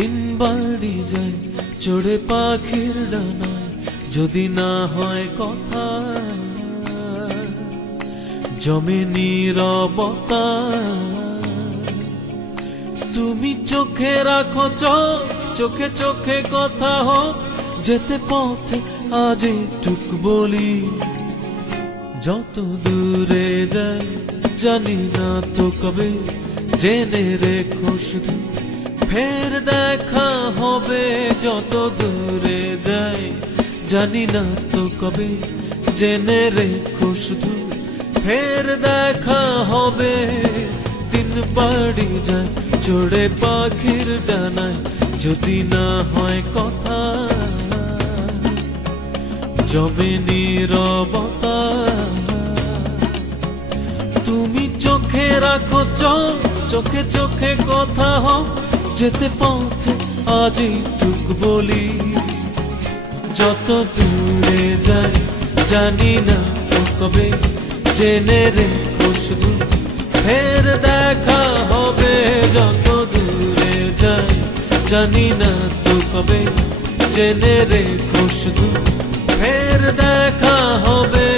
দিন বাড়ি যায় চড়ে পাখির ডানায়, যদি না হয় কথা জমে নীরবতা। তুমি চোখে রাখো চোখ, চোখে চোখে কথা হোক, যেতে পথে আজ টুক বলি। যত দূরে যাই জানি না তো কবে, জেনে রেখো শুধু ফের দেখা হবে। যত দূরে যাই জানি না তো কবে, জেনে রেখো শুধু ফের দেখা হবে। দিন বাড়ি যায় চড়ে পাখির ডানায়, যদি না হয় কথা জমে নীরবতা। তুমি চোখে রাখো চোখ, চোখে চোখে কথা হোক, যেতে পথে আজ টুক বলি। যত দূরে যাই জানি না তো কবে, জেনে রেখো শুধু ফের দেখা হবে। যত দূরে যাই জানি না তো কবে, জেনে রেখো শুধু ফের দেখা হবে।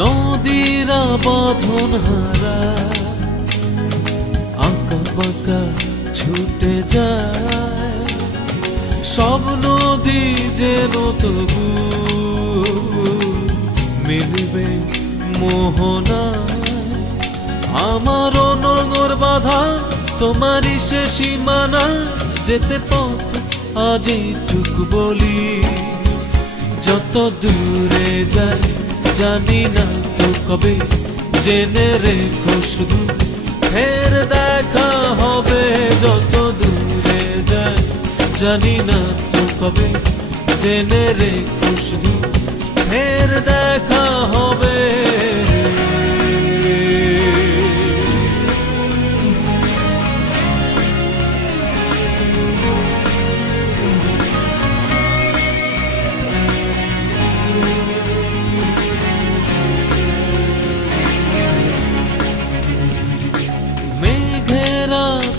নদীরা বাঁধন হারা আঁকা বাঁকা ছুটে যায়, সব নদী যেন তবু মিলবে মোহনায়। আমারও নগর বাঁধা তোমারই সে সীমানা, যেতে পথ আজ টুক বলি। যত দূরে যাই জানি না তো কবে, জেনে রেখো শুধু ফের দেখা হবে। যত দূরে যাই জানি না তো কবে, জেনে রেখো শুধু ফের দেখা হবে।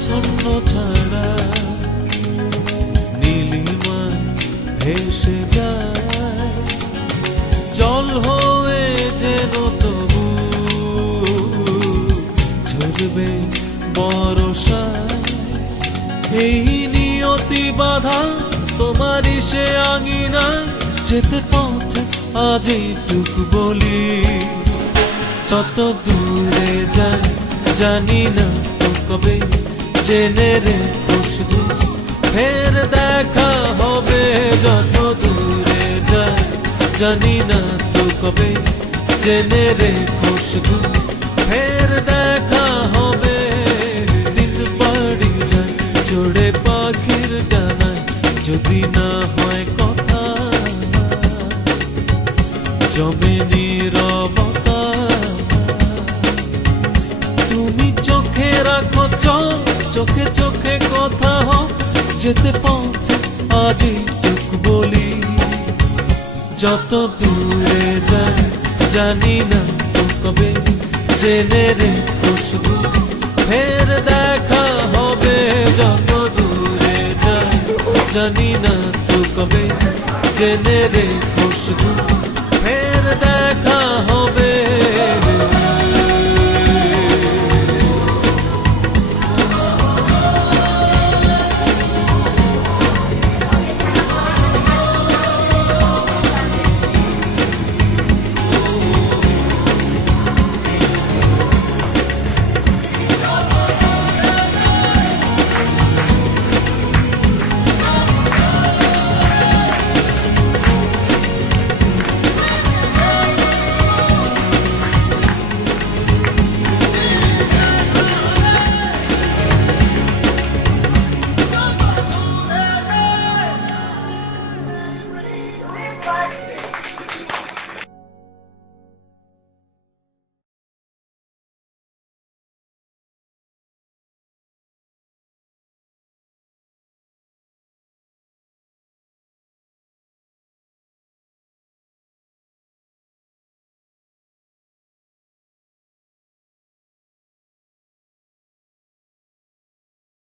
ছন্ন ছাড়া নীলিমায় ভেসে যায়, জল হয়ে যেন তবু ঝরবে বর্ষায়। এই নিয়তি বাধা তোমারই সে আঙিনায়, যেতে পথে আজ টুক বলি। যত দূরে যাই জানি না তো কবে, জেনে রেখো শুধু ফের দেখা হবে। যত দূরে যাই জানি না তো কবে, জেনে রেখো শুধু ফের দেখা হবে। দিন বাড়ি যায় চড়ে পাখির ডানায়, যদি না হয় কথা জমে নীরবতা। তুমি চোখে রাখো চোখ, চোখে চোখে কথা হোক, যেতে পথে আজ টুক বলি। যত দূরে যাই জানি না তো কবে, জেনে রেখো শুধু ফের দেখা হবে। যত দূরে যাই জানি না তো কবে, জেনে রেখো শুধু ফের দেখা